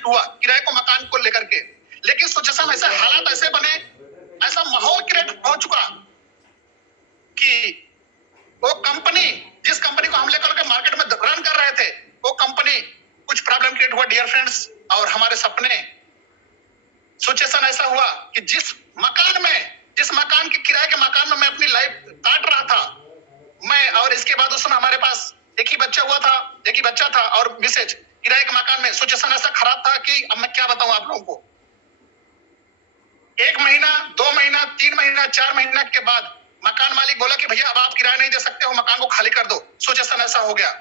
Shift हुआ किराए को मकान को लेकर के, लेकिन सिचुएशन ऐसे हालात ऐसे बने, ऐसा माहौल क्रिएट हो चुका कि वो कंपनी, जिस कंपनी को हम लेकर के मार्केट में रन कर रहे थे, वो कंपनी कुछ प्रॉब्लम क्रिएट हुआ डियर फ्रेंड्स। और हमारे सपने, सिचुएशन ऐसा हुआ कि जिस मकान के किराए के मकान में मैं अपनी लाइफ काट रहा था, मैं, और इसके बाद उस समय हमारे पास एक ही बच्चा था और मिसेज, किराए के मकान में सिचुएशन ऐसा खराब था कि अब मैं क्या बताऊं आप लोगों को। 1 महीना, 2 महीना, 3 महीना, 4 महीना के बाद मकान मालिक बोला कि भैया अब आप किराया नहीं दे सकते हो, मकान को खाली कर दो। सिचुएशन ऐसा हो गया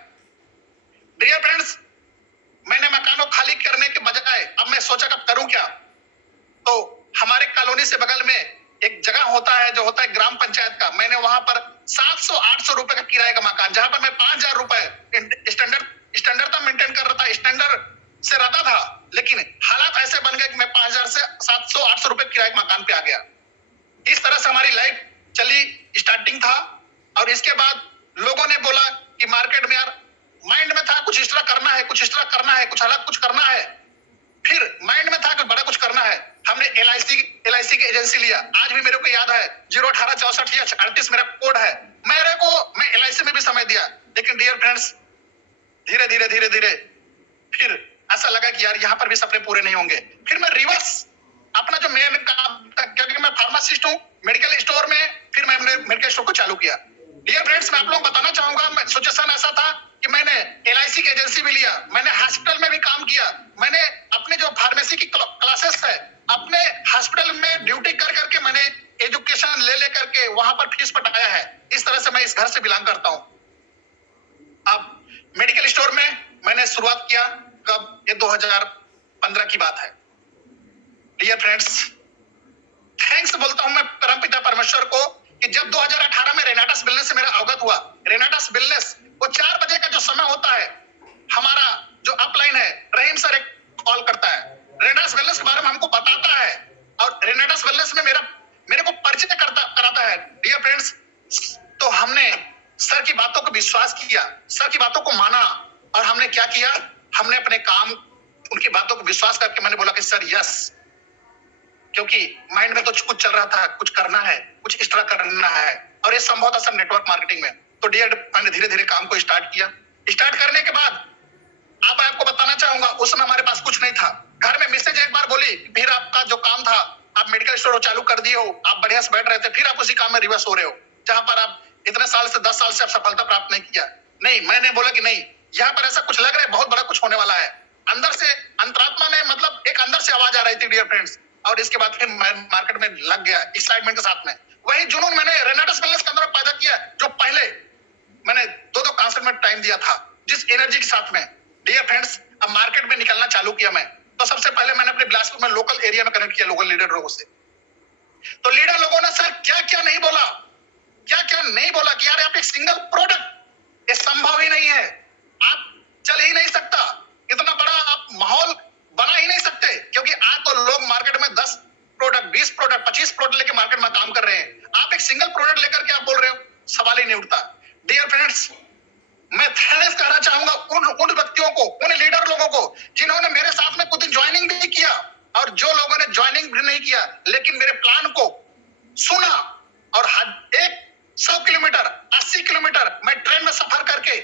डियर फ्रेंड्स। मैंने मकान को खाली करने के बजाय अब मैं सोचा कब करूं क्या। तो हमारे कॉलोनी से बगल में एक जगह होता है जो होता है ग्राम पंचायत का, मैंने वहां पर 700-800 रुपए का किराए का मकान, जहां पर मैं 5,000 रुपए स्टैंडर्ड था, मेंटेन कर रहा था, स्टैंडर्ड से रहता था, लेकिन हालात ऐसे बन गए कि मैं 5,000 से 700-800 रुपए किराए के मकान पे आ गया। इस तरह से हमारी लाइफ चली, स्टार्टिंग था। और इसके बाद लोगों ने बोला कि मार्केट में यार, माइंड में था कुछ एक्स्ट्रा करना है, कुछ अलग कुछ करना है। फिर माइंड में था कि बड़ा कुछ करना है। हमने एलआईसी की एजेंसी लिया। आज भी मेरे को याद है 0186438 मेरा कोड है। मैं एलआईसी में भी समय दिया, लेकिन डियर फ्रेंड्स धीरे फिर ऐसा लगा कि यार यहाँ पर भी सपने पूरे नहीं होंगे। फिर मैं रिवर्स अपना जो मेन काम, क्योंकि मैं फार्मासिस्ट हूँ, मेडिकल स्टोर में, फिर मैंने मेडिकल स्टोर को चालू किया। डियर फ्रेंड्स, मैं आप लोगों को बताना चाहूंगा, सिचुएशन ऐसा था कि मैंने एलआईसी की एजेंसी भी लिया, मैंने हॉस्पिटल में भी काम किया, मैंने अपने जो फार्मेसी की क्लासेस है, अपने हॉस्पिटल में ड्यूटी कर करके मैंने एजुकेशन ले करके वहां पर फीस पटाया है। इस तरह से मैं इस घर से बिलोंग करता हूं। अब मेडिकल स्टोर में मैंने शुरुआत किया कब, ये 2015 की बात है। डियर फ्रेंड्स, थैंक्स बोलता हूं मैं परमपिता परमेश्वर को कि जब 2018 में रेनाटस वेलनेस से मेरा अवगत हुआ। रेनाटस वेलनेस वो 4 बजे का जो समय होता है, हमारा जो अपलाइन है, रहीम सर एक कॉल करता है, रेनाटस वेलनेस के बारे में हमको बताता है, और रेनाटस वेलनेस में मेरे को परिचय कराता है। डियर फ्रेंड्स, तो हमने सर की बातों को विश्वास किया, सर की बातों को माना, और हमने क्या किया, हमने अपने काम, उनकी बातों को विश्वास करके मैंने बोला कि सर यस, क्योंकि माइंड में तो कुछ चल रहा था, कुछ करना है, कुछ एक्स्ट्रा करना है, और ये संभव था सर नेटवर्क मार्केटिंग में। तो डियर, मैंने धीरे काम को स्टार्ट किया। स्टार्ट करने के बाद अब आपको बताना चाहूंगा, उस समय हमारे पास कुछ नहीं था। घर में मिसेज एक बार बोली, फिर आपका जो काम था, आप मेडिकल स्टोर चालू कर दिए हो, आप बढ़िया से बैठ रहे थे, फिर आप उसी काम में रिवर्स हो रहे हो, जहां पर आप इतने साल से 10 साल से आप सफलता प्राप्त नहीं किया। नहीं, मैंने बोला कि नहीं, यहाँ पर ऐसा कुछ लग रहा है, बहुत बड़ा कुछ होने वाला है। अंदर से अंतरात्मा ने, मतलब एक अंदर से आवाज आ रही थी डियर फ्रेंड्स। और इसके बाद फिर मैं मार्केट में लग गया एक्साइटमेंट के साथ में। वही जुनून मैंने रेनाटस वेलनेस के अंदर पैदा किया, जो पहले मैंने 2 कांसर में टाइम दिया था, जिस एनर्जी के साथ में। डियर फ्रेंड्स, अब मार्केट में निकलना चालू किया मैं, तो सबसे पहले मैंने अपने बिलासपुर में लोकल एरिया में कनेक्ट किया लोकल लीडर लोगों से। तो लीडर लोगों ने सर क्या क्या नहीं बोला कि यार आप एक सिंगल प्रोडक्ट, ये संभव ही नहीं है, आप चल ही नहीं सकता, इतना बड़ा आप माहौल बना ही नहीं सकते, क्योंकि आज तो लोग मार्केट में 10 प्रोडक्ट, 20 प्रोडक्ट, 25 प्रोडक्ट लेके मार्केट में काम कर रहे हैं। आप एक सिंगल प्रोडक्ट लेकर के आप बोल रहे हो, सवाल ही नहीं उठता। डियर फ्रेंड्स, मैं थैंक्स कहना चाहूंगा उन व्यक्तियों को, उन लीडर लोगों को, जिन्होंने मेरे साथ में कुछ दिन ज्वाइनिंग भी किया, और जो लोगों ने ज्वाइनिंग भी नहीं किया लेकिन मेरे प्लान को सुना, और 100 किलोमीटर, 80 किलोमीटर मैं ट्रेन में सफर करके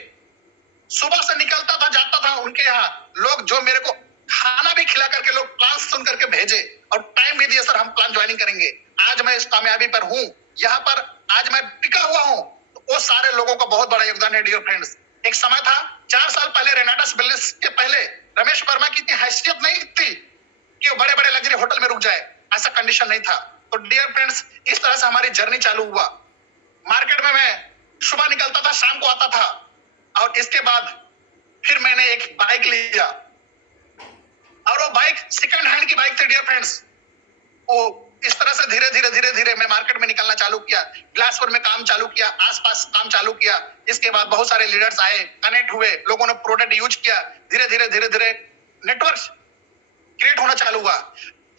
सुबह से निकलता था, जाता था उनके यहाँ। लोग जो मेरे को खाना भी खिला करके, लोग प्लान सुन करके भेजे, और टाइम भी दिया, सर हम प्लान ज्वाइनिंग करेंगे। आज मैं इस कामयाबी पर हूं, यहाँ पर आज मैं टिका हुआ हूं, तो वो सारे लोगों का बहुत बड़ा योगदान है। डियर फ्रेंड्स, एक समय था 4 साल पहले, रेनाटस वेलनेस के पहले, रमेश वर्मा की इतनी हैसियत नहीं थी कि वो बड़े लग्जरी होटल में रुक जाए, ऐसा कंडीशन नहीं था। तो डियर फ्रेंड्स, इस तरह से हमारी जर्नी चालू हुआ। मार्केट में मैं सुबह निकलता था, शाम को आता था, और इसके बाद फिर मैंने एक बाइक लिया, और वो बाइक सेकंड हैंड की बाइक थी डियर फ्रेंड्स। वो इस तरह से धीरे मैं मार्केट में निकलना चालू किया, बिलासपुर में काम चालू किया, आसपास काम चालू किया। इसके बाद बहुत सारे लीडर्स आए, कनेक्ट हुए, लोगों ने प्रोडक्ट यूज किया, धीरे नेटवर्क क्रिएट होना चालू हुआ।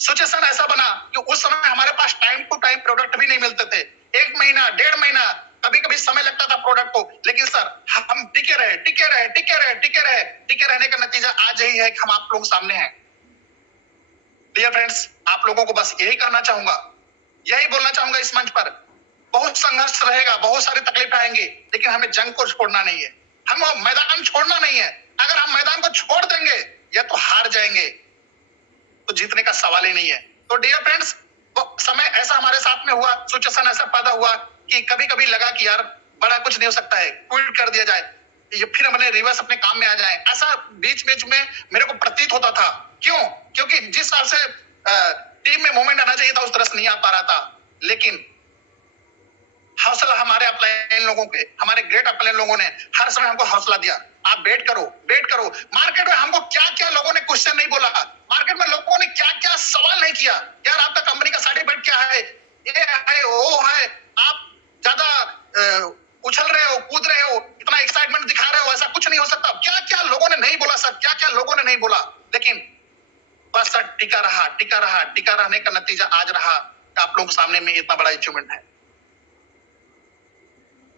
सिचुएशन ऐसा बना कि उस समय हमारे पास टाइम टू टाइम प्रोडक्ट भी नहीं मिलते थे। 1 महीना, 1.5 महीना, कभी समय लगता था प्रोडक्ट को, लेकिन सर हम टिके रहने का नतीजा आज यही है कि हम आप लोगों के सामने हैं। डियर फ्रेंड्स, आप लोगों को बस यही करना चाहूंगा, यही बोलना चाहूंगा इस मंच पर, बहुत संघर्ष रहेगा, बहुत सारी तकलीफें आएंगी, लेकिन हमें जंग को छोड़ना नहीं है, हम मैदान छोड़ना नहीं है। अगर हम मैदान को छोड़ देंगे या तो हार जाएंगे, तो जीतने का सवाल ही नहीं है। तो डियर फ्रेंड्स, समय ऐसा हमारे साथ में हुआ, सिचुएशन ऐसा पैदा हुआ कि कभी कभी लगा कि यार बड़ा कुछ नहीं हो सकता है, क्विट कर दिया जाए, ये फिर अपने रिवर्स अपने काम में आ जाए। ऐसा बीच बीच में मेरे को प्रतीत होता था। क्यों? क्योंकि जिस तरह से टीम में मूवमेंट आना चाहिए था उस तरह से नहीं आ पा रहा था। लेकिन हौसला हमारे अपलाइन लोगों के, हमारे ग्रेट अपलाइन लोगों ने हर समय हमको हौसला दिया, आप वेट करो, वेट करो। मार्केट में हमको क्या क्या लोगों ने क्वेश्चन नहीं बोला, मार्केट में लोगों ने क्या क्या सवाल नहीं किया, यार आपका कंपनी का सर्टिफिकेट क्या है, ये है वो है, आप ज्यादा उछल रहे हो, कूद रहे हो, इतना एक्साइटमेंट दिखा रहे हो, ऐसा कुछ नहीं हो सकता। क्या क्या लोगों ने नहीं बोला सर, क्या क्या लोगों ने नहीं बोला। लेकिन बस सर टिका रहा, टिका रहा, टिका रहने का नतीजा आज रहा, आप लोगों के सामने में इतना बड़ा अचीवमेंट है।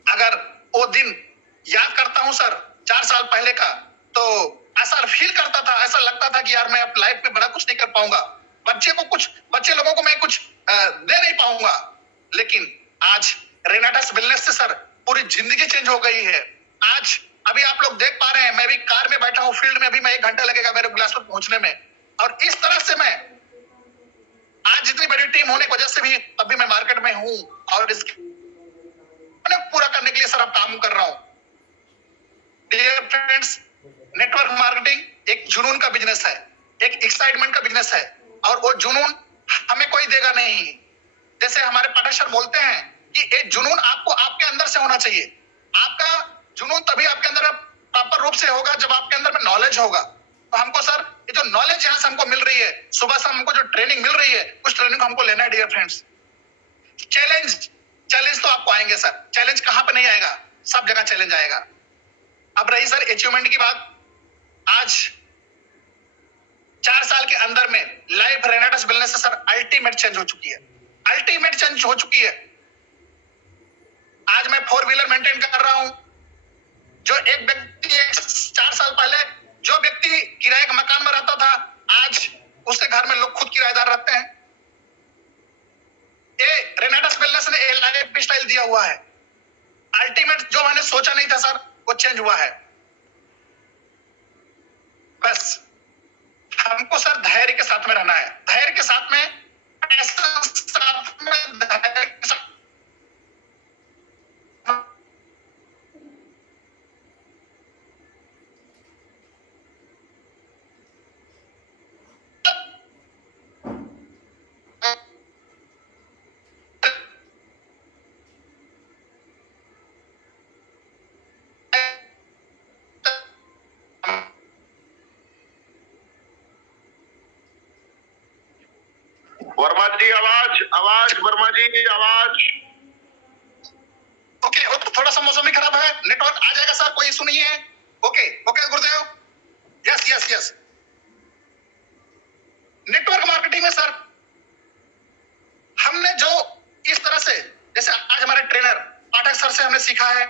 अगर वो दिन याद करता हूं सर 4 साल पहले का, तो ऐसा फील करता था, ऐसा लगता था कि यार मैं अब लाइफ में बड़ा कुछ नहीं कर पाऊंगा, बच्चे लोगों को मैं कुछ दे नहीं पाऊंगा। लेकिन आज रेनाटस वेलनेस से सर पूरी जिंदगी चेंज हो गई है। आज अभी आप लोग देख पा रहे हैं, मैं भी कार में बैठा हूं, फील्ड में अभी मैं 1 घंटा लगेगा मेरे बिलासपुर पहुंचने में, और इस तरह से मैं आज जितनी बड़ी टीम होने की वजह से भी तब भी मैं मार्केट में हूं, और इसके पूरा करने के लिए सर अब काम कर रहा हूं। डियर फ्रेंड्स, नेटवर्क मार्केटिंग एक जुनून का बिजनेस है, एक एक्साइटमेंट का बिजनेस है, और वो जुनून हमें कोई देगा नहीं। जैसे हमारे पाठक सर बोलते हैं कि एक जुनून आपको आपके अंदर से होना चाहिए। आपका जुनून तभी आपके अंदर प्रॉपर रूप से होगा जब आपके अंदर में नॉलेज होगा। तो हमको सर ये जो नॉलेज यहाँ से हमको मिल रही है, सुबह से हमको जो ट्रेनिंग मिल रही है, उस ट्रेनिंग को हमको लेना है। डियर फ्रेंड्स, चैलेंज तो आपको आएंगे सर, चैलेंज कहां पे नहीं आएगा, सब जगह चैलेंज आएगा। अब रही सर अचीवमेंट की बात, आज 4 साल के अंदर में लाइफ रेनाटस वेलनेस से सर अल्टीमेट चेंज हो चुकी है, अल्टीमेट चेंज हो चुकी है। आज मैं 4 व्हीलर मेंटेन कर रहा हूं। जो एक व्यक्ति 4 साल पहले जो व्यक्ति किराए के मकान में रहता था, आज उसके घर में लोग खुद किराएदार रहते हैं। ये रेनाटस वेलनेस ने लाइफ स्टाइल दिया हुआ है। अल्टीमेट जो मैंने सोचा नहीं था सर, वो चेंज हुआ है। बस हमको सर धैर्य के साथ में रहना है, धैर्य के साथ में, ऐसा साथ में धैर्य के साथ वर्मा जी आवाज, आवाज वर्मा जी आवाज। ओके, थोड़ा सा मौसम भी खराब है, नेटवर्क आ जाएगा सर, कोई इशू नहीं है। ओके ओके गुरुदेव, yes yes yes. Network marketing में सर हमने जो इस तरह से, जैसे आज हमारे ट्रेनर पाठक सर से हमने सीखा है,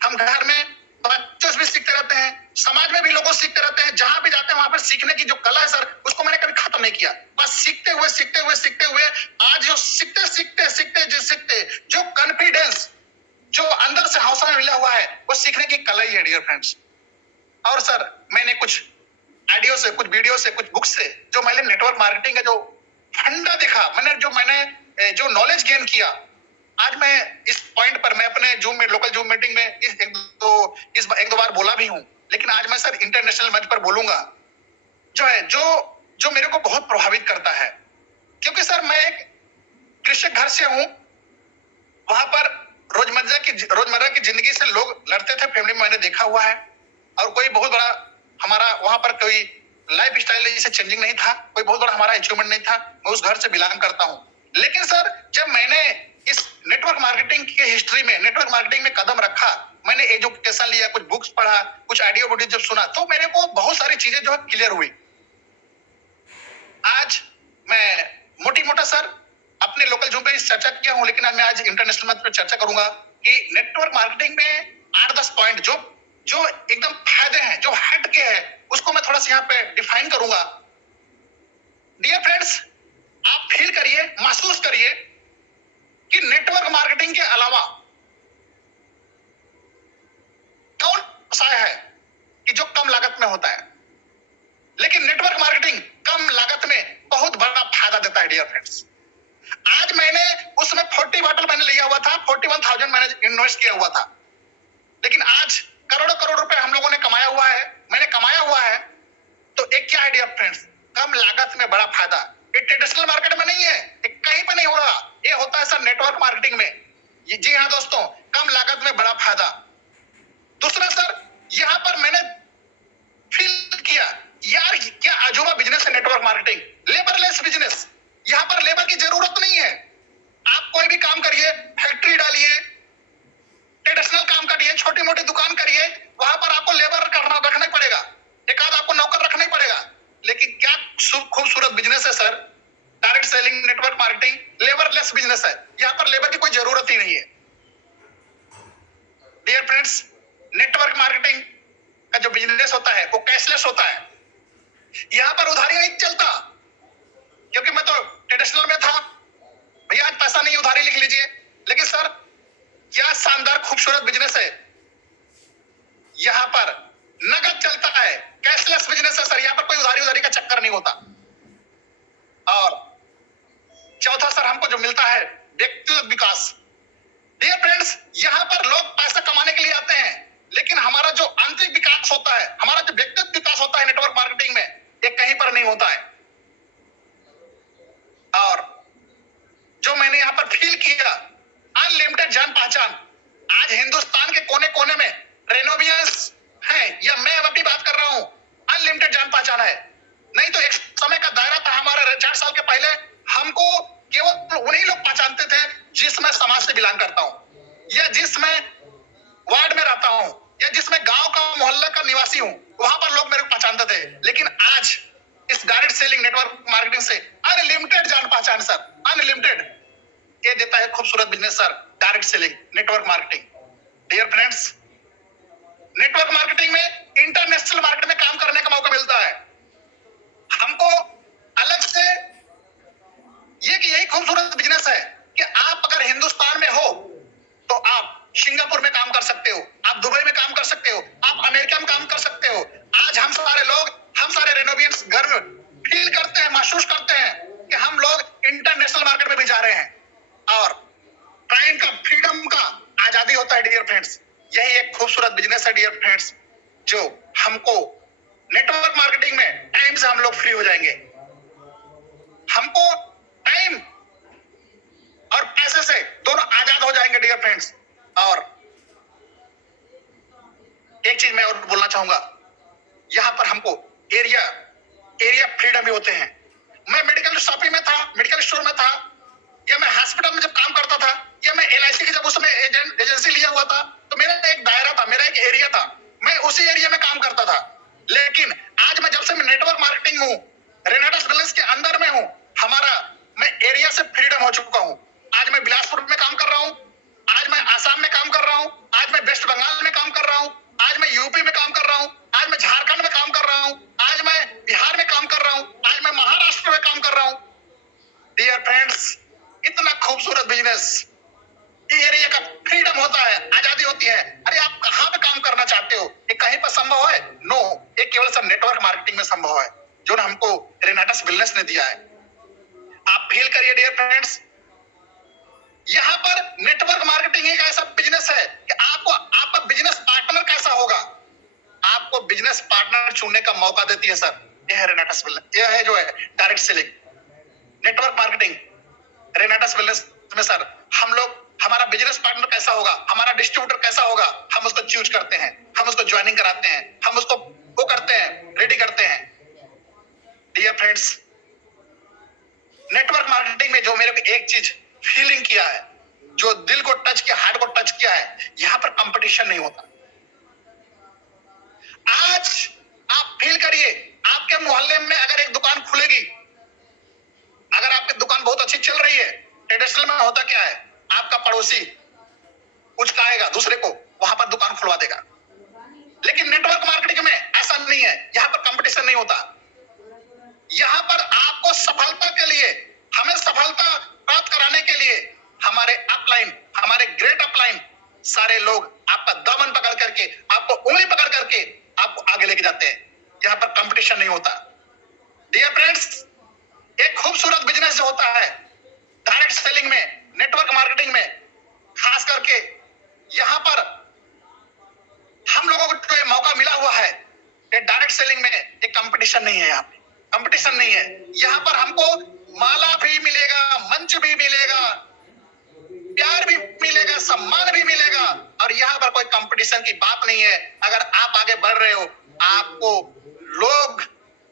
हम घर में बच्चों से भी सीखते रहते हैं, समाज में भी लोगों सीखते रहते हैं, जहां भी जाते हैं वहां पर सीखने की जो कला है सर, उसको मैंने कभी खत्म नहीं किया। बस सीखते हुए सीखते हुए सीखते हुए आज जो सीखते सीखते सीखते सीखते जो कॉन्फिडेंस, जो अंदर से हौसला मिला हुआ है, वो सीखने की कला ही है। डियर फ्रेंड्स, और सर मैंने कुछ ऑडियो से, कुछ वीडियो से, कुछ बुक से जो मैंने नेटवर्क मार्केटिंग का जो फंडा देखा, मैंने जो नॉलेज गेन किया, आज मैं इस पॉइंट पर, मैं अपने जूम में, लोकल जूम मीटिंग में एक दो बार बोला भी हूं, लेकिन आज मैं सर इंटरनेशनल मंच पर बोलूंगा, जो है जो मेरे को बहुत प्रभावित करता है। क्योंकि सर मैं एक कृषक घर से हूं, वहां पर रोजमर्रा की जिंदगी से लोग लड़ते थे, फैमिली में मैंने देखा हुआ है, और कोई बहुत बड़ा हमारा वहां पर कोई लाइफ स्टाइल जैसे चेंजिंग नहीं था, कोई बहुत बड़ा हमारा अचीवमेंट नहीं था, मैं उस घर से बिलोंग करता हूं। लेकिन सर जब मैंने इस नेटवर्क मार्केटिंग की हिस्ट्री में, नेटवर्क मार्केटिंग में कदम रखा, मैंने एजुकेशन लिया, कुछ बुक्स पढ़ा, कुछ ऑडियो वीडियो जब सुना, तो मेरे को बहुत सारी चीजें जो है क्लियर हुई। आज मैं मोटी मोटा सर अपने लोकल जूम पे चर्चा किया हूं, लेकिन मैं आज इंटरनेशनल मंच पे चर्चा करूंगा कि नेटवर्क मार्केटिंग में 8-10 पॉइंट जो एकदम फायदे हैं, जो हट के है, उसको मैं थोड़ा सा यहाँ पे डिफाइन करूंगा। डियर फ्रेंड्स, आप फील करिए, महसूस करिए कि नेटवर्क मार्केटिंग के अलावा कौन व्यवसाय है कि जो कम लागत में होता है। लेकिन नेटवर्क मार्केटिंग कम लागत में बहुत बड़ा फायदा देता है डियर फ्रेंड्स। आज मैंने उसमें 40 बॉटल मैंने लिया हुआ था, 41,000 मैंने इन्वेस्ट किया हुआ था, लेकिन आज करोड़ों करोड़ रुपए हम लोगों ने कमाया हुआ है, मैंने कमाया हुआ है। तो एक क्या है डियर फ्रेंड्स, कम लागत में बड़ा फायदा। ये ट्रेडिशनल मार्केट में नहीं है, ये कहीं पर नहीं हो रहा, ये होता है सर नेटवर्क मार्केटिंग में। जी हाँ दोस्तों, कम लागत में बड़ा फायदा। दूसरा सर, यहाँ पर मैंने फील किया यार क्या अजूबा बिजनेस है नेटवर्क मार्केटिंग, लेबरलेस बिजनेस। यहाँ पर लेबर की जरूरत नहीं है, आप कोई भी काम करिए, फैक्ट्री डालिए, ट्रेडिशनल काम करिए, छोटी मोटी दुकान करिए, वहां पर आपको लेबर रखना ही पड़ेगा, एक आध आपको नौकर रखना ही पड़ेगा। लेकिन क्या खूबसूरत बिजनेस है sir, direct selling network marketing, labourless business है, यहाँ पर लेबर की कोई जरूरत ही नहीं है। डियर फ्रेंड्स, नेटवर्क मार्केटिंग का जो बिजनेस होता है वो कैशलेस होता है, यहाँ पर उधारी नहीं चलता। क्योंकि मैं तो ट्रेडिशनल में था, भैया आज पैसा नहीं उधारी लिख लीजिए। लेकिन सर क्या शानदार खूबसूरत बिजनेस है, यहाँ पर नगद चलता है, कैशलेस बिजनेस है सर, यहाँ पर कोई उधारी का चक्कर नहीं होता। और चौथा सर, हमको जो मिलता है व्यक्तिगत विकास। डियर फ्रेंड्स, यहाँ पर लोग पैसा कमाने के लिए आते हैं, लेकिन हमारा जो आंतरिक विकास होता है, हमारा जो व्यक्तिगत विकास होता है नेटवर्क मार्केटिंग में, ये कहीं पर नहीं होता है। और जो मैंने यहाँ पर फील किया, अनलिमिटेड जान पहचान। आज हिंदुस्तान के कोने कोने में रेनोवियंस है, या मैं अपनी बात कर रहा हूं, अनलिमिटेड जान पहचान है। नहीं तो एक समय का दायरा था हमारा, 4 साल के पहले हमको केवल उन्हीं लोग पहचानते थे जिसमें समाज से बिलोंग करता हूं, या जिसमें वार्ड में रहता हूं, या जिसमें गांव का मोहल्ला का निवासी हूं, वहां पर लोग मेरे को पहचानते थे। लेकिन आज इस डायरेक्ट सेलिंग नेटवर्क मार्केटिंग से अनलिमिटेड जान पहचान सर, अनलिमिटेड। ये देता है खूबसूरत business sir, direct selling network marketing. Dear friends, network marketing में इंटरनेशनल मार्केट में काम करने का मौका मिलता है हमको अलग से। ये कि यही खूबसूरत बिजनेस है कि आप अगर हिंदुस्तान में हो तो आप सिंगापुर में काम कर सकते हो, आप दुबई में काम कर सकते हो, आप अमेरिका में काम कर सकते हो। आज हम सारे लोग, हम सारे रेनोवियंस घर में फील करते हैं, महसूस करते हैं कि हम लोग इंटरनेशनल मार्केट में भी जा रहे हैं। और टाइम का, फ्रीडम का आजादी होता है डियर फ्रेंड्स। यही एक खूबसूरत बिजनेस है डियर फ्रेंड्स, जो हमको नेटवर्क मार्केटिंग में टाइम से हम लोग फ्री हो जाएंगे। हमको टाइम और पैसे से दोनों आजाद हो जाएंगे डियर फ्रेंड्स। और एक चीज मैं और बोलना चाहूंगा, यहां पर हमको एरिया फ्रीडम भी होते हैं। मैं मेडिकल शॉपिंग में था, मेडिकल स्टोर में था, या मैं हॉस्पिटल में जब काम करता था, या मैं LIC की जब उसमें एजेंसी लिया हुआ था, तो मेरा एक दायरा था, मेरा एक एरिया था, मैं उसी एरिया में काम करता था। लेकिन आज मैं जब से मैं नेटवर्क मार्केटिंग हूँ, रेनाटस वेलनेस के अंदर में हूँ, मैं एरिया से फ्रीडम हो चुका हूँ। आज मैं बिलासपुर में काम कर रहा हूँ, आज मैं आसाम में काम कर रहा हूँ, आज मैं वेस्ट बंगाल में काम कर रहा हूँ, आज मैं यूपी में काम कर रहा हूँ, आज मैं झारखंड में काम कर रहा हूँ, आज मैं बिहार में काम कर रहा हूँ, आज मैं महाराष्ट्र में काम कर रहा हूँ। डियर फ्रेंड्स, इतना खूबसूरत बिजनेस, एरिया का फ्रीडम होता है, आजादी होती है। अरे आप कहाँ पे काम करना चाहते हो, ये कहीं पर संभव है? नो, ये केवल सब नेटवर्क मार्केटिंग में संभव है, जो हमको रेनाटस वेलनेस ने दिया है। आप फील करिए डियर फ्रेंड्स, यहाँ पर नेटवर्क मार्केटिंग एक ऐसा बिजनेस है कि आपको आपका बिजनेस पार्टनर कैसा होगा, आपको बिजनेस पार्टनर चुनने का मौका देती है सर। यह है रेनाटस वेलनेस, यह है जो है direct selling network marketing Renatus Wellness में सर। हम लोग, हमारा बिजनेस पार्टनर कैसा होगा, हमारा डिस्ट्रीब्यूटर कैसा होगा, हम उसको चूज करते हैं, हम उसको ज्वाइनिंग कराते हैं, हम उसको वो करते हैं, रेडी करते हैं। डियर फ्रेंड्स, नेटवर्क मार्केटिंग में जो मेरे को एक चीज फीलिंग किया है, जो दिल को टच किया, हार्ट को टच किया है, यहाँ पर कंपटीशन नहीं होता। आज आप फील करिए, आपके मोहल्ले में अगर एक दुकान खुलेगी, अगर आपकी दुकान बहुत अच्छी चल रही है, ट्रेडिशनल में होता क्या है, आपका पड़ोसी उचकाएगा दूसरे को, वहां पर दुकान खुलवा देगा। लेकिन नेटवर्क मार्केटिंग में ऐसा नहीं है, यहाँ पर कंपटीशन नहीं होता। यहाँ पर आपको सफलता के लिए हमें सफलता प्राप्त कराने के लिए हमारे अपलाइन, हमारे ग्रेट अपलाइन सारे लोग आपका दामन पकड़ करके, आपको उंगली पकड़ करके आपको आगे लेके जाते हैं। यहाँ पर कंपटीशन नहीं होता। डियर फ्रेंड्स, एक खूबसूरत बिजनेस जो होता है डायरेक्ट सेलिंग में, नेटवर्क मार्केटिंग में, खास करके यहाँ पर हम लोगों को जो मौका मिला हुआ है, ये डायरेक्ट सेलिंग में एक कंपटीशन नहीं है। यहाँ पे कंपटीशन नहीं है। यहाँ पर हमको माला भी मिलेगा, मंच भी मिलेगा, प्यार भी मिलेगा, सम्मान भी मिलेगा, और यहाँ पर कोई कंपटीशन की बात नहीं है। अगर आप आगे बढ़ रहे हो, आपको लोग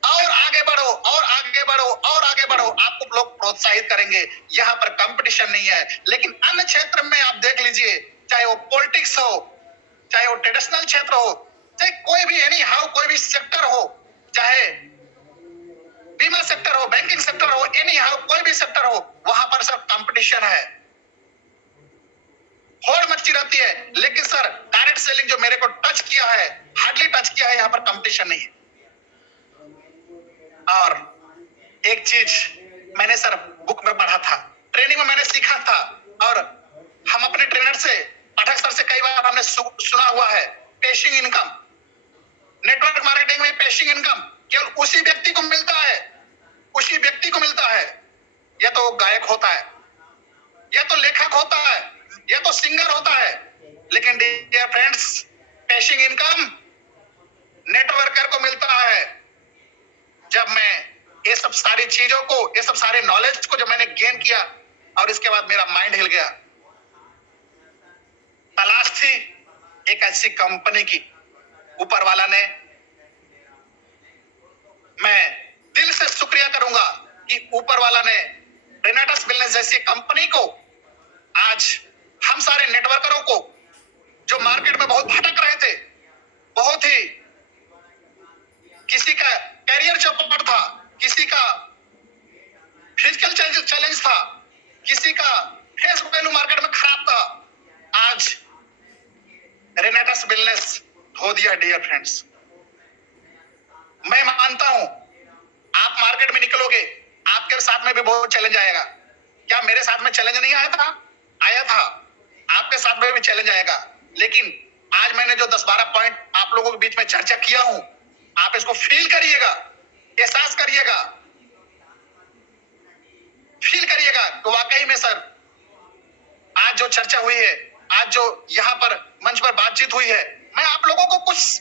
और आगे बढ़ो और आगे बढ़ो और आगे बढ़ो, आपको लोग प्रोत्साहित करेंगे। यहाँ पर कंपटीशन नहीं है। लेकिन अन्य क्षेत्र में आप देख लीजिए, चाहे वो पॉलिटिक्स हो, चाहे वो ट्रेडिशनल क्षेत्र हो, चाहे कोई भी एनी हाउ कोई भी सेक्टर हो, चाहे बीमा सेक्टर हो, बैंकिंग सेक्टर हो, एनी हाउ कोई भी सेक्टर हो, वहां पर सब कंपटीशन है, होड़ मची रहती है। लेकिन सर डायरेक्ट सेलिंग जो मेरे को टच किया है, हार्डली टच किया है, यहाँ पर कंपटीशन नहीं है। और एक चीज मैंने सर बुक में पढ़ा था, ट्रेनिंग में मैंने सीखा था, और हम अपने ट्रेनर से, पाठक सर से कई बार हमने सुना हुआ है, पैसिव इनकम। नेटवर्क मार्केटिंग में पैसिव इनकम केवल उसी व्यक्ति को मिलता है, उसी व्यक्ति को मिलता है, या तो गायक होता है, या तो लेखक होता है, या तो सिंगर होता है। लेकिन dear friends, passive income networker को मिलता है। जब मैं ये सब सारी चीजों को, ये सब सारे नॉलेज को जब मैंने गेन किया, और इसके बाद मेरा माइंड हिल गया। तलाश थी एक ऐसी कंपनी की, ऊपर वाला ने, मैं दिल से शुक्रिया करूंगा कि ऊपर वाला ने रेनेटस वेलनेस जैसी कंपनी को, आज हम सारे नेटवर्करों को जो मार्केट में बहुत भटक रहे थे, बहुत ही किसी का कैरियर चौपट था, किसी का फिजिकल चैलेंज था, किसी का फेस वैल्यू मार्केट में खराब था, आज रेनेटस वेलनेस हो दिया। डियर फ्रेंड्स, मैं मानता हूं आप मार्केट में निकलोगे, आपके साथ में भी बहुत चैलेंज आएगा। क्या मेरे साथ में चैलेंज नहीं आया था? आया था। आपके साथ में भी चैलेंज आएगा। लेकिन आज मैंने जो 10-12 पॉइंट आप लोगों के बीच में चर्चा किया हूं, आप इसको फील करिएगा, एहसास करिएगा, फील करिएगा तो वाकई में सर आज जो चर्चा हुई है, आज जो यहाँ पर मंच पर बातचीत हुई है, मैं आप लोगों को कुछ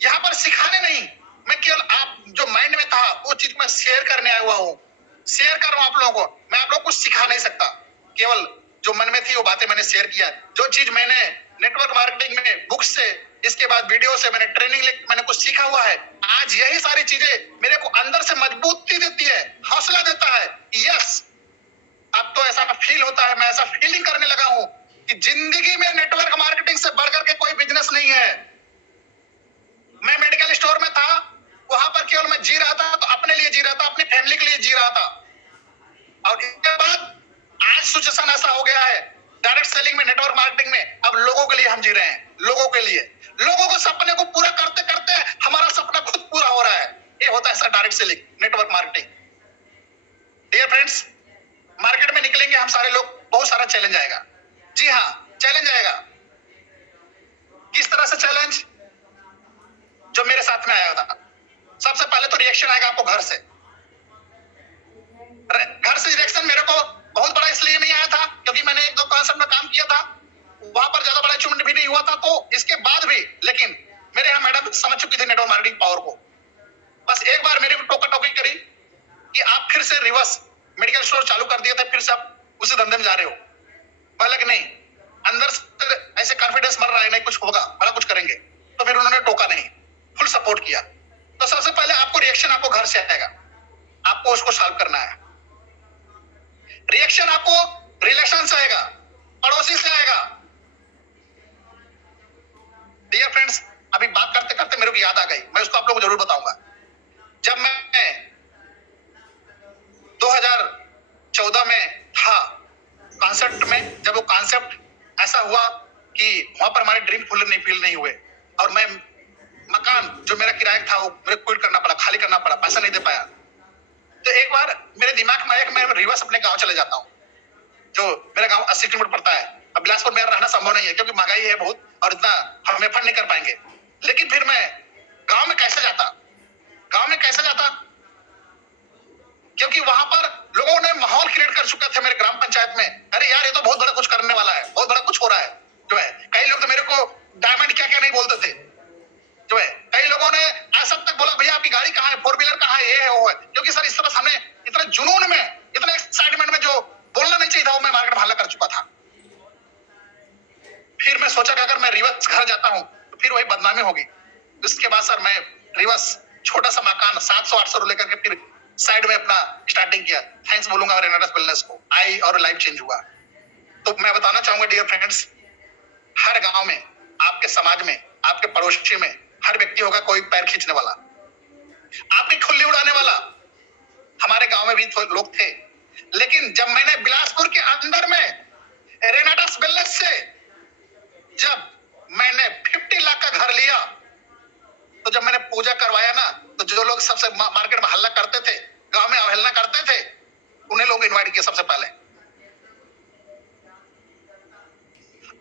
यहाँ पर सिखाने नहीं, मैं केवल आप जो माइंड में था वो चीज मैं शेयर करने आया हुआ हूँ, शेयर कर रहा हूँ आप लोगों को। मैं आप लोगों को कुछ सिखा नहीं सकता, केवल जो मन में थी वो बातें मैंने शेयर किया। जो चीज मैंने नेटवर्क मार्केटिंग में बुक से, इसके बाद वीडियो से मैंने ट्रेनिंग ले, मैंने कुछ सीखा हुआ है, आज यही सारी चीजें मेरे को अंदर से मजबूती देती है, हौसला देता है। यस, अब तो ऐसा फील होता है, मैं ऐसा फीलिंग करने लगा हूं कि जिंदगी में नेटवर्क मार्केटिंग से बढ़कर के कोई बिजनेस नहीं है। मैं मेडिकल स्टोर में था, वहां पर केवल मैं जी रहा था, तो अपने लिए जी रहा था, अपनी फैमिली के लिए जी रहा था। और इसके बाद आज सिचुएशन ऐसा हो गया है डायरेक्ट सेलिंग में, नेटवर्क मार्केटिंग में, अब लोगों के लिए हम जी रहे हैं, लोगों के लिए, लोगों को सपने को पूरा करते करते हमारा सपना खुद पूरा हो रहा है। ये होता है sir direct selling, network marketing. Dear friends, market में निकलेंगे हम सारे लोग, बहुत सारा चैलेंज आएगा। जी हाँ, चैलेंज आएगा। किस तरह से चैलेंज? जो मेरे साथ में आया था, सबसे पहले तो रिएक्शन आएगा आपको घर से। घर से रिएक्शन मेरे को बहुत बड़ा इसलिए नहीं आया था क्योंकि मैंने 1-2 कॉन्सेप्ट में काम किया था, वहां पर ज्यादा बड़ा अचीवमेंट भी नहीं हुआ था, तो इसके बाद भी, लेकिन मेरे यहाँ मैडम समझ चुकी थी नेटवर्क मार्केटिंग पावर को। बस एक बार मेरे को टोका टोकी करी कि आप फिर से रिवर्स मेडिकल स्टोर चालू कर दिए थे, फिर से आप उसी धंधे में जा रहे हो। बोला कि नहीं, अंदर से ऐसे कॉन्फिडेंस मर रहा है, नहीं कुछ होगा, बड़ा कुछ करेंगे। तो फिर उन्होंने टोका नहीं, फुल सपोर्ट किया। तो सबसे पहले आपको रिएक्शन आपको घर से आएगा, आपको उसको सॉल्व करना है। रिएक्शन आपको रिलेशन से आएगा, पड़ोसी से आएगा। डियर फ्रेंड्स, अभी बात करते करते मेरे को याद आ गई, मैं उसको आप लोगों को जरूर बताऊंगा। जब मैं 2014 में था कॉन्सेप्ट में, जब वो कॉन्सेप्ट ऐसा हुआ कि वहां पर हमारे ड्रीम फील नहीं हुए, और मैं मकान जो मेरा किराया था वो मेरे क्विट करना पड़ा, खाली करना पड़ा, पैसा नहीं दे पाया। तो एक बार मेरे दिमाग में आया कि मैं रिवर्स अपने गांव चले जाता हूँ, जो मेरा गांव 80 किलोमीटर पड़ता है। अब बिलासपुर में रहना संभव नहीं है क्योंकि महंगाई है बहुत और इतना हम एफर्ट नहीं कर पाएंगे। लेकिन फिर मैं गांव में कैसे जाता, क्योंकि वहां पर लोगों ने माहौल क्रिएट कर चुका था मेरे ग्राम पंचायत में, अरे यार ये तो बहुत बड़ा कुछ करने वाला है, बहुत बड़ा कुछ हो रहा है जो है। कई लोग तो मेरे को डायमंड क्या क्या नहीं बोलते थे जो है। कई लोगों ने ऐसा तक बोला भैया आपकी गाड़ी कहाँ है, 4 व्हीलर कहाँ है, ये है वो है। क्योंकि सर इस तरह हमने इतना जुनून में, इतना एक्साइटमेंट में जो बोलना नहीं चाहिए था वो मैं मार्केट में हल्ला कर चुका था। फिर मैं सोचा कि अगर मैं रिवर्स घर जाता हूँ तो फिर वही बदनामी होगी। उसके बाद सर मैं रिवर्स छोटा सा मकान 700-800 लेकर के फिर साइड में अपना स्टार्टिंग किया। थैंक्स बोलूंगा रेनेडस वेलनेस को, आई और लाइफ चेंज हुआ। तो मैं बताना चाहूंगा डियर फ्रेंड्स, हर गांव में, आपके समाज में, आपके पड़ोसी में हर व्यक्ति होगा कोई पैर खींचने वाला, आपकी खुल्ली उड़ाने वाला। हमारे गांव में भी लोग थे, लेकिन जब मैंने बिलासपुर के अंदर में रेनेडस वेलनेस से जब मैंने 50 लाख का घर लिया, तो जब मैंने पूजा करवाया ना, तो जो लोग सबसे मार्केट में हल्ला करते थे, गांव में अवहेलना करते थे, उन्हें लोग इनवाइट किया सबसे पहले।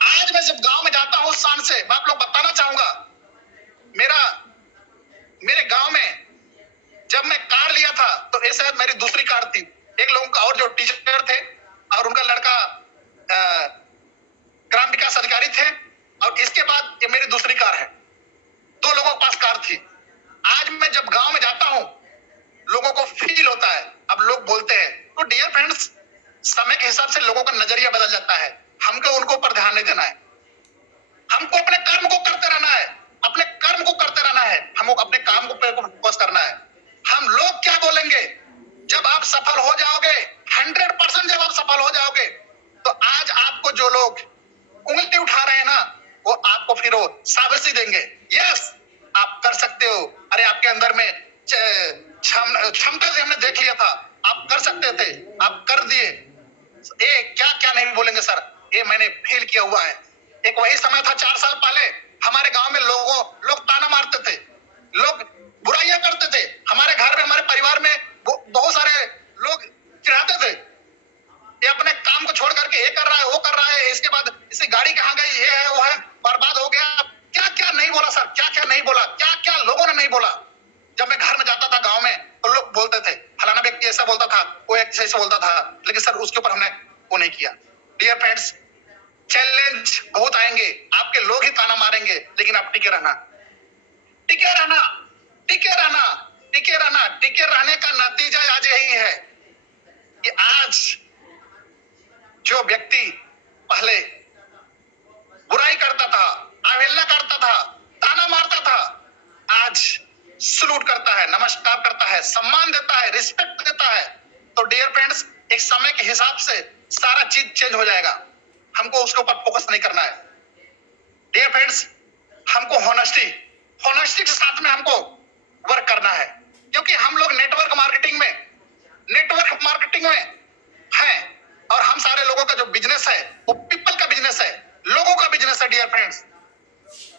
आज मैं जब गांव में जाता हूं शान से, मैं आप लोग बताना चाहूंगा, मेरे गांव में जब मैं कार लिया था तो ये शायद मेरी दूसरी कार थी। एक लोगों का और जो टीचर थे और उनका लड़का ग्राम विकास अधिकारी थे, और इसके बाद ये मेरी दूसरी कार है। 2 लोगों के पास कार थी। आज मैं जब गांव में जाता हूं, लोगों को फील होता है, अब लोग बोलते हैं। तो डियर फ्रेंड्स, समय के हिसाब से लोगों का नजरिया बदल जाता है। हमको उनको ऊपर ध्यान नहीं देना है, हमको अपने कर्म को करते रहना है, अपने कर्म को करते रहना है, हमको अपने काम को फोकस करना है। हम लोग क्या बोलेंगे जब आप सफल हो जाओगे, 100% जब आप सफल हो जाओगे, तो आज आपको जो लोग उंगली उठा रहे हैं ना, वो आपको फिर वो शाबाशी देंगे, यस आप कर सकते हो, अरे आपके अंदर में क्षमता से हमने देख लिया था, आप कर सकते थे, आप कर दिए। ये क्या क्या नहीं बोलेंगे सर, ये मैंने फील किया हुआ है। एक वही समय था 4 साल पहले, हमारे गांव में लोग ताना मारते थे, लोग बुराइयां करते थे, हमारे घर में, हमारे परिवार में बहुत सारे लोग चिढ़ाते थे, ये अपने काम को छोड़ करके ये कर रहा है, वो कर रहा है, इसके बाद इसकी गाड़ी कहाँ गई, ये है वो है, बर्बाद हो गया। क्या क्या नहीं बोला सर, क्या क्या नहीं बोला, क्या क्या लोगों ने नहीं बोला। जब मैं घर में जाता था गांव में, तो लोग बोलते थे फलाना व्यक्ति ऐसा बोलता था, वो ऐसा बोलता था, लेकिन सर उसके ऊपर हमने वो नहीं किया। डियर फ्रेंड्स, चैलेंज बहुत आएंगे, आपके लोग ही ताना मारेंगे, लेकिन आप टिके रहना, टिके रहना, टिके रहना, टिके रहना। टिके रहने का नतीजा आज यही है कि आज जो व्यक्ति पहले बुराई करता था, अवहेलना करता था, ताना मारता था, आज सलूट करता है, नमस्कार करता है, सम्मान देता है, रिस्पेक्ट देता है। तो डियर फ्रेंड्स, एक समय के हिसाब से सारा चीज चेंज हो जाएगा, हमको उसके ऊपर फोकस नहीं करना है। डियर फ्रेंड्स, हमको होनेस्टी के साथ में हमको वर्क करना है, क्योंकि हम लोग नेटवर्क मार्केटिंग में हैं, और हम सारे लोगों का जो बिजनेस है वो पीपल का बिजनेस है, लोगों का बिजनेस है। डियर फ्रेंड्स,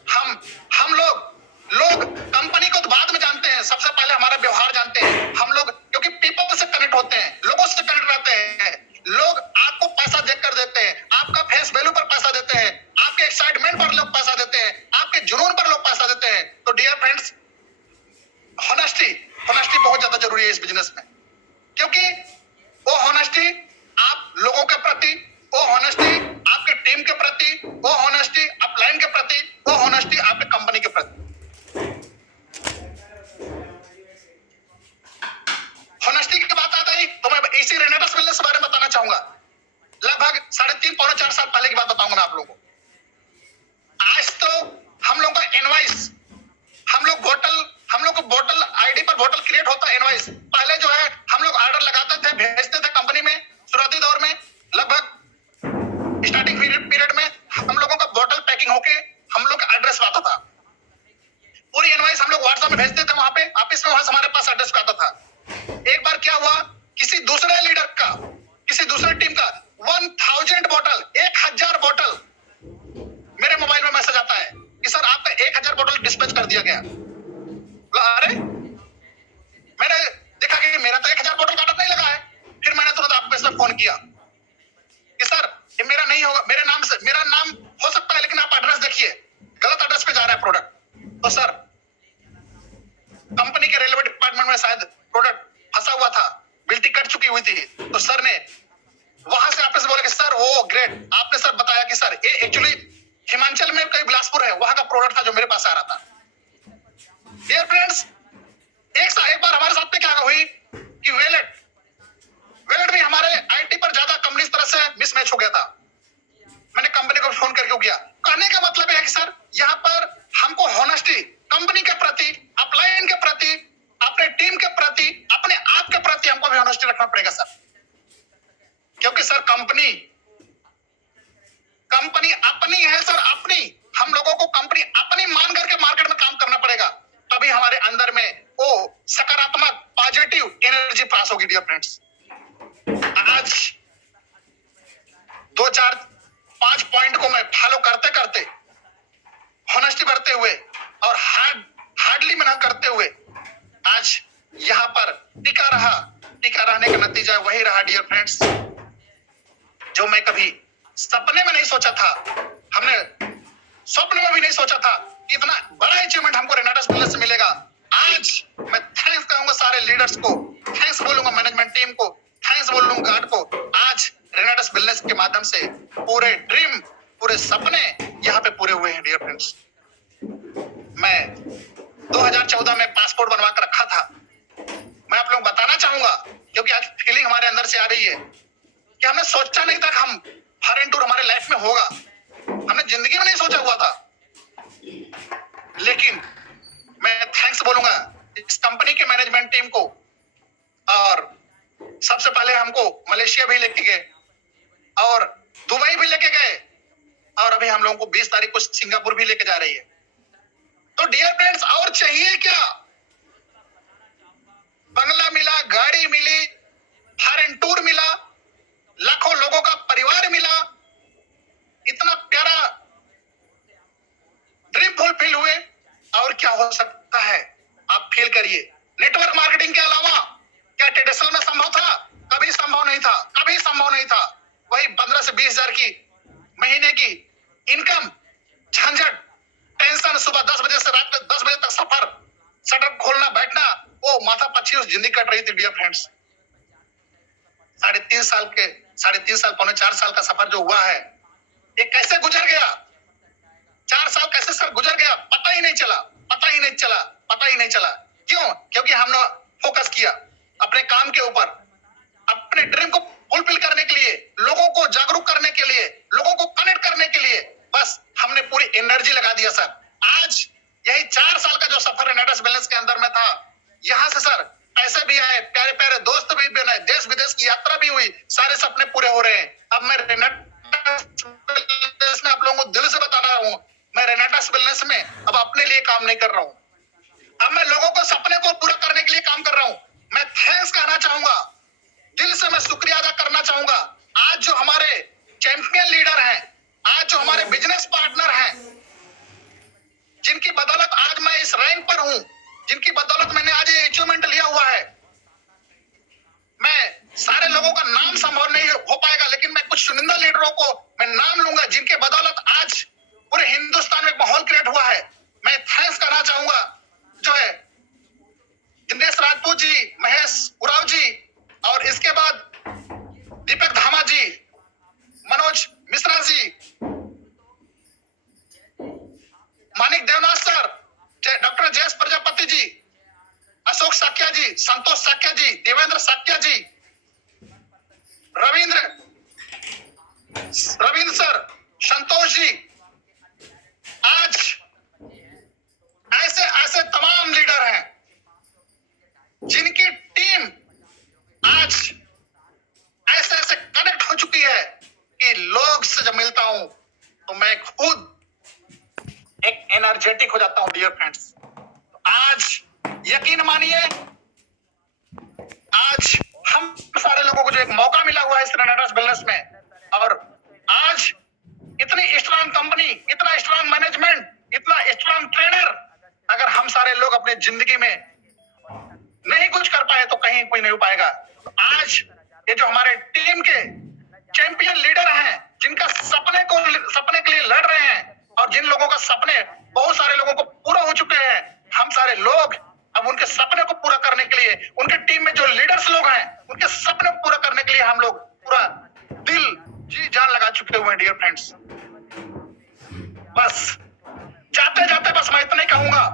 हम लोग कंपनी को तो बाद में जानते हैं, सबसे पहले हमारा व्यवहार जानते हैं हम लोग, क्योंकि पीपल से कनेक्ट होते हैं, लोगों से कनेक्ट रहते हैं। लोग आपको पैसा देकर देते हैं, आपका फेस वैल्यू पर पैसा देते हैं, आपके एक्साइटमेंट पर लोग पैसा देते हैं, आपके जुनून पर लोग पैसा देते हैं। तो डियर फ्रेंड्स, होनेस्टी बहुत ज्यादा जरूरी है इस बिजनेस में, क्योंकि वो होनेस्टी आप लोगों के प्रति, वो होनेस्टी आपके टीम के प्रति, वो होनेस्टी अपलाइन के प्रति, वो होनेस्टी आपके कंपनी के प्रति। होनेस्टी की बात आता है तो मैं इसी रेनेडस वेलनेस के बारे में बताना चाहूंगा। लगभग 3.5-4 साल पहले की बात बताऊंगा मैं आप लोगों को। आज तो हम लोगों का इनवॉइस, हम लोग को बोतल आईडी पर बोतल क्रिएट होता है इनवॉइस। पहले जो है हम लोग ऑर्डर लगाते थे, भेजते थे कंपनी में, शुरुआती दौर में लगभग स्टार्टिंग पीरियड में हम लोगों का बोतल पैकिंग होके हम लोग का एड्रेस पे आता था। पूरी इनवॉइस हम लोग व्हाट्सएप में भेजते थे, वहां पे ऑफिस में हमारे पास एड्रेस पे आता था। एक बार क्या हुआ, किसी दूसरे लीडर का, किसी दूसरे टीम का 1000 बोतल, 1000 बोतल मेरे मोबाइल में मैसेज आता है कि सर आपका 1000 बोतल डिस्पैच कर दिया गया। अरे मैंने देखा कि मेरा तो 1000 बोतल का कंपनी के रेलवे डिपार्टमेंट में शायद प्रोडक्ट फंसा हुआ था, बिल्टी कट चुकी हुई थी। तो सर ने वहां से आपस बोले कि सर वो ग्रेट, आपने सर बताया कि सर ये एक्चुअली हिमाचल में कई बिलासपुर है, वहां का प्रोडक्ट था जो मेरे पास आ रहा था। डियर फ्रेंड्स, एक बार हमारे साथ में क्या हुई कि वेलेट भी हमारे आईटी पर ज्यादा कंपनी इस तरह से मिसमैच हो गया था। मैंने कंपनी को फोन करके किया, कहने का मतलब है कि सर यहाँ पर हमको हॉनेस्टी कंपनी के प्रति, अपलाइन के प्रति, अपने टीम के प्रति, अपने आप के प्रति हमको भी हॉनेस्टी रखना पड़ेगा सर, क्योंकि सर कंपनी अपनी है सर, अपनी। हम लोगों को कंपनी अपनी मान करके मार्केट में काम करना पड़ेगा, तभी हमारे अंदर में वो सकारात्मक पॉजिटिव एनर्जी पास होगी। डियर फ्रेंड्स, आज 2 4 5 पॉइंट को मैं फॉलो करते करते, हॉनेस्टी बढ़ते हुए और हार्डली मेहनत करते हुए आज यहां पर टिका रहा। टिका रहने का नतीजा वही रहा डियर फ्रेंड्स, जो मैं कभी सपने में नहीं सोचा था। हमने स्वप्न में भी नहीं सोचा था कि इतना बड़ा अचीवमेंट हमको रेनाटा बिजनेस से मिलेगा। आज मैं थैंक्स कहूंगा सारे लीडर्स को, थैंक्स बोलूंगा मैनेजमेंट टीम को, थैंक्स बोलूंगा गार्ड को। आज रेनाटा बिजनेस के माध्यम से पूरे ड्रीम, पूरे सपने यहाँ पे पूरे हुए हैं। डियर फ्रेंड्स, मैं 2014 में पासपोर्ट बनवा कर रखा था। मैं आप लोग बताना चाहूंगा, क्योंकि आज फीलिंग हमारे अंदर से आ रही है कि हमने सोचा नहीं था कि हम फॉरेन टूर हमारे लाइफ में होगा। हमने जिंदगी में नहीं सोचा हुआ था, लेकिन मैं थैंक्स बोलूंगा इस कंपनी के मैनेजमेंट टीम को। और सबसे पहले हमको मलेशिया भी लेके गए और दुबई भी लेके गए, और अभी हम लोगों को 20 तारीख को सिंगापुर भी लेके जा रही है। तो डियर फ्रेंड्स, और चाहिए क्या? बंगला मिला, गाड़ी मिली, फॉरेन टूर मिला, लाखों लोगों का परिवार मिला, इतना प्यारा ड्रीम फुलफिल हुए। और क्या हो सकता है आप फील करिए। नेटवर्क मार्केटिंग के अलावा क्या ट्रेडिशनल में संभव था? कभी संभव नहीं था, कभी संभव नहीं था। वही 15 से 20 हजार की महीने की इनकम, झंझट, टेंशन, सुबह 10 बजे से रात 10 बजे तक सफर, शटर खोलना, बैठना, वो माथा पच्ची उस जिंदगी कट रही थी। डियर फ्रेंड्स, 3.5 साल पौने 4 साल का सफर जो हुआ है, ये कैसे गुजर गया? 4 साल कैसे सर गुजर गया? पता ही नहीं चला। क्यों? क्योंकि हमने फोकस किया अपने काम के ऊपर, अपने ड्रीम को फुलफिल करने के लिए, लोगों को जागरूक करने के लिए, लोगों को कनेक्ट करने के लिए बस हमने पूरी एनर्जी लगा दिया सर। आज यही 4 साल का जो सफर रेनाटा बिजनेस के अंदर में था, यहाँ से सर पैसे भी आए, प्यारे प्यारे दोस्त भी बने, देश विदेश की यात्रा भी हुई, सारे सपने पूरे हो रहे हैं। अब मैं रेनाटा बिजनेस में आप लोगों को दिल से बता रहा हूँ, मैं रेनाटा बिजनेस में अब अपने लिए काम नहीं कर रहा हूँ, अब मैं लोगों को सपने को पूरा करने के लिए काम कर रहा हूँ। मैं थैंक्स कहना चाहूंगा, दिल से मैं शुक्रिया अदा करना चाहूंगा। आज जो हमारे चैंपियन लीडर हैं, आज जो हमारे बिजनेस पार्टनर हैं, जिनकी बदौलत आज मैं इस रैंक पर हूं, जिनकी बदौलत मैंने आज ये अचीवमेंट लिया हुआ है। मैं सारे लोगों का नाम संभव नहीं हो पाएगा, लेकिन मैं कुछ चुनिंदा लीडरों को मैं नाम लूंगा, जिनके बदौलत आज पूरे हिंदुस्तान में एक माहौल क्रिएट हुआ है। मैं थैंक्स करना चाहूंगा जो है दिनेश राजपूत जी, महेश उराव जी, और इसके बाद दीपक धामा जी, मनोज मिश्रा जी, मानिक देवनाथ सर, डॉक्टर जयेश प्रजापति जी, अशोक साक्या जी, संतोष साक्या जी, देवेंद्र साक्या जी, रविंद्र सर, संतोष जी, आज ऐसे तमाम लीडर हैं जिनकी टीम आज ऐसे कनेक्ट हो चुकी है कि लोग से जब मिलता हूं तो मैं खुद एक एनर्जेटिक हो जाता हूं। डियर फ्रेंड्स, आज यकीन मानिए, आज हम सारे लोगों को जो एक मौका मिला हुआ है इस रेनाटा बिजनेस में, और आज इतनी स्ट्रांग कंपनी, इतना स्ट्रांग मैनेजमेंट, इतना स्ट्रांग ट्रेनर, अगर हम सारे लोग अपने जिंदगी में नहीं कुछ कर पाए तो कहीं कोई नहीं हो पाएगा। तो आज ये जो हमारे टीम के चैंपियन लीडर हैं, जिनका सपने के लिए लड़ रहे हैं, और जिन लोगों का सपने बहुत सारे लोगों को पूरा हो चुके हैं, हम सारे लोग अब उनके सपने को पूरा करने के लिए, उनके टीम में जो लीडर्स लोग हैं, उनके सपने को पूरा करने के लिए हम लोग पूरा दिल जी जान लगा चुके हुए हैं डियर फ्रेंड्स। बस जाते जाते बस मैं इतना ही कहूंगा,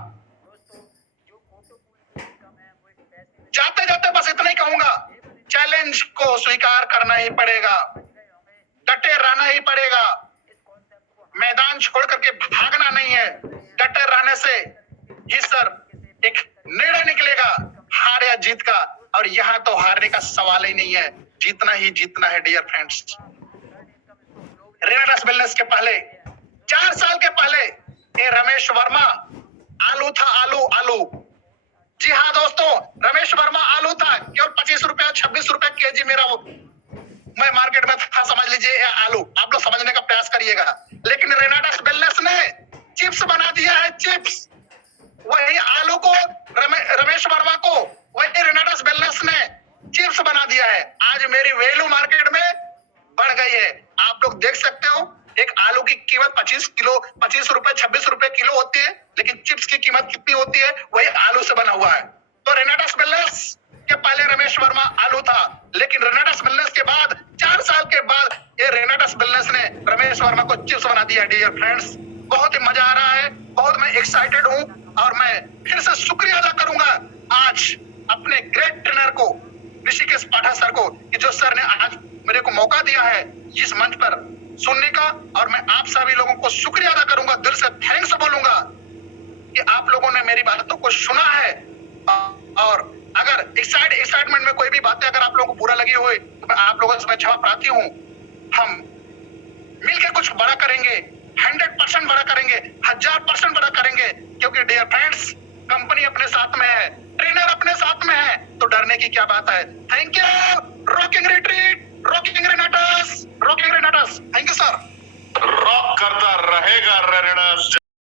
जाते जाते बस इतना ही कहूंगा, चैलेंज को स्वीकार करना ही पड़ेगा, डटे रहना ही पड़ेगा, मैदान छोड़ करके भागना नहीं है, डटे रहने से ही सर एक निर्णय निकलेगा हार या जीत का, और यहाँ तो हारने का सवाल ही नहीं है, जीतना ही जीतना है डियर फ्रेंड्स। रेनाडास वेलनेस के पहले 4 साल के पहले ये रमेश वर्मा आलू था, आलू आलू। जी हाँ दोस्तों, रमेश वर्मा आलू था, केवल 25 रुपया 26 रुपया केजी मेरा वो मैं मार्केट में था, समझ लीजिए ये आलू। आप लोग समझने का प्रयास करिएगा। लेकिन रेनाडास वेलनेस ने चिप्स बना दिया है, चिप्स। वही आलू को रमेश वर्मा को वही रेनाडास वेलनेस ने चिप्स बना दिया है। आज मेरी वैल्यू मार्केट में बढ़ गई है। आप लोग देख सकते हो, एक आलू की कीमत 25 रुपए 26 रुपए किलो होती है, लेकिन चिप्स की कीमत कितनी होती है, वही आलू से बना हुआ है। तो रेनाडास वेलनेस के पहले रमेश वर्मा आलू था, लेकिन रेनाडास वेलनेस के बाद 4 साल के बाद ये रेनाडास वेलनेस ने रमेश वर्मा को चिप्स बना दिया डियर फ्रेंड्स। बहुत ही मजा आ रहा है, बहुत मैं एक्साइटेड हूँ, और मैं फिर से शुक्रिया अदा करूंगा आज अपने ग्रेट ट्रेनर को, ऋषिकेश पाठा सर को, कि जो सर ने आज मेरे को मौका दिया है इस मंच पर सुनने का। और मैं आप सभी लोगों को शुक्रिया अदा करूंगा, दिल से थैंक्स बोलूंगा कि आप लोगों ने मेरी बातों को सुना है। और अगर एक्साइटमेंट में कोई भी बातें अगर आप लोगों को बुरा लगी हो तो मैं आप लोगों से मैं क्षमा प्रार्थी हूँ। हम मिलकर कुछ बड़ा करेंगे, 100% बड़ा करेंगे, 1000% बड़ा करेंगे, क्योंकि डियर फ्रेंड्स कंपनी अपने साथ में है, ट्रेनर अपने साथ में है, तो डरने की क्या बात है। Thank you rocking